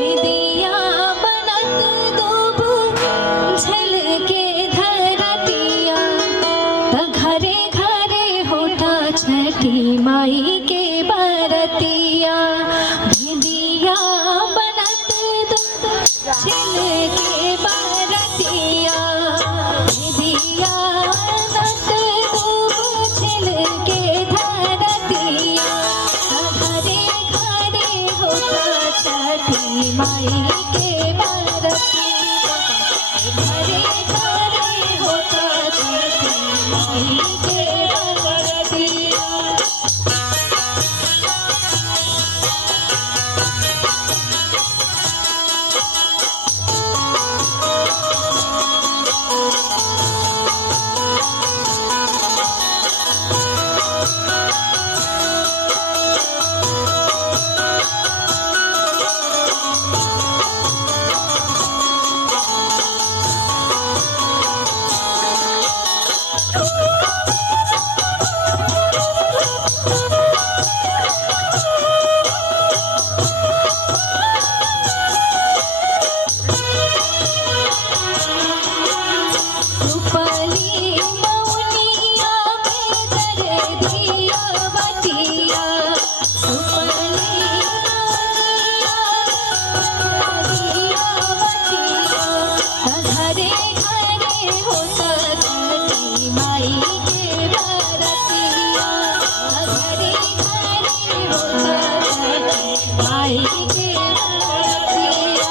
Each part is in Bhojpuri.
दिया बनत दूब झलके धरतिया त घरे घरे होता छठी माई के बरतिया दिया बनत दूब झलके बरतिया दिया बनत दूब झलके धरतिया घरे घरे होता छठी माई के बरतिया घरे घरे होता छठी माई के बरतिया। रूपली मौनिया में दर्दिया बतिया रूपली मौनिया बतिया घरे घरे होता छठी माई के बरतिया घरे घरे होता छठी माई के बरतिया।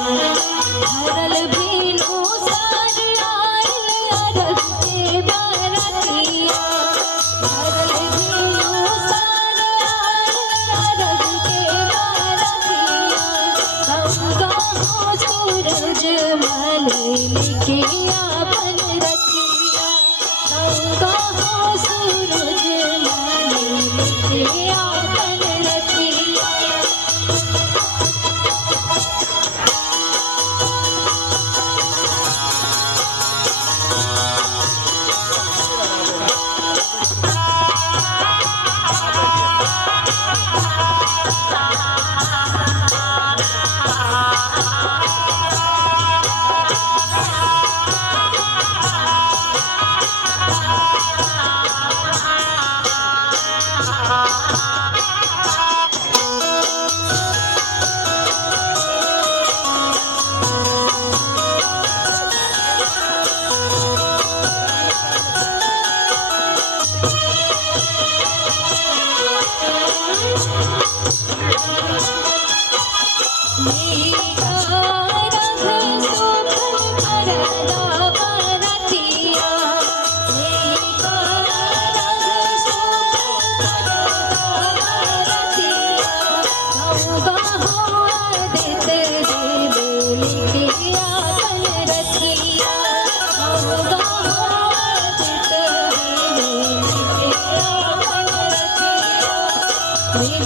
भरल भीनु सार आइल अरग के बरतिया भरल भीनु सार आइल अरग के बरतिया गंगा हो सूरज मल लेके आपन रतिया गंगा हो सूरज मल लेके आपन रतिया।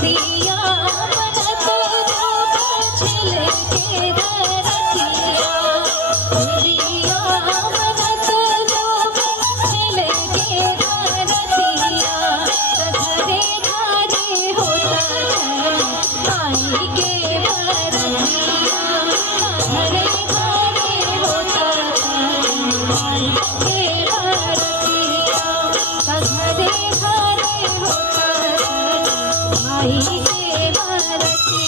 दिया बनत दूब झलके धरतिया दिया बनत दूब झलके धरतिया घरे घरे होता छठी माई के बरतिया घरे घरे होता छठी माई के बरतिया घरे घरे होता छठी माई के बरतिया।